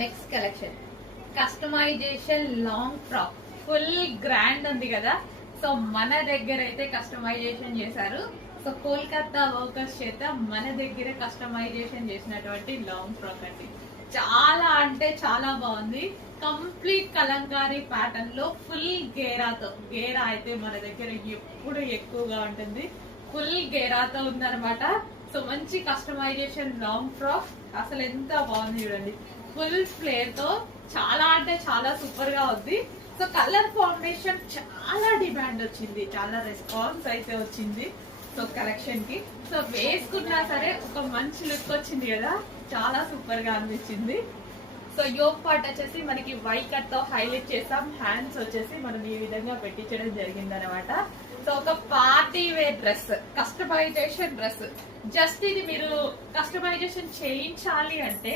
Next collection customization long frock full grand ఉంది కదా. So మన దగ్గర అయితే కస్టమైజేషన్ చేశారు. సో కోల్కతా వర్కర్స్ చేత మన దగ్గర కస్టమైజేషన్ చేసినటువంటి లాంగ్ ఫ్రాక్ అండి. చాలా అంటే చాలా బాగుంది. కంప్లీట్ కలంకారీ ప్యాటర్న్ లో ఫుల్ గేరాతో, గేరా అయితే మన దగ్గర ఎప్పుడు ఎక్కువగా ఉంటుంది. ఫుల్ గేరాతో ఉందన్నమాట. సో మంచి కస్టమైజేషన్ లాంగ్ ఫ్రాక్ అసలు ఎంత బాగుంది చూడండి. ఫుల్ ఫ్లేర్ తో చాలా అంటే చాలా సూపర్ గా ఉంది. సో కలర్ కాంబినేషన్ చాలా డిమాండ్ వచ్చింది, చాలా రెస్పాన్స్ అయితే వచ్చింది. సో కలెక్షన్ కి సో వేసుకున్నా సరే ఒక మంచి లుక్ వచ్చింది కదా, చాలా సూపర్ గా అనిపించింది. సో యోగ్ పార్ట్ వచ్చేసి మనకి వైట్ కట్ తో హైలైట్ చేసాం. హ్యాండ్స్ వచ్చేసి మనం ఈ విధంగా పెట్టించడం జరిగింది అనమాట. సో ఒక party wear dress, customization dress. Just ఇది మీరు కస్టమైజేషన్ చేయించాలి అంటే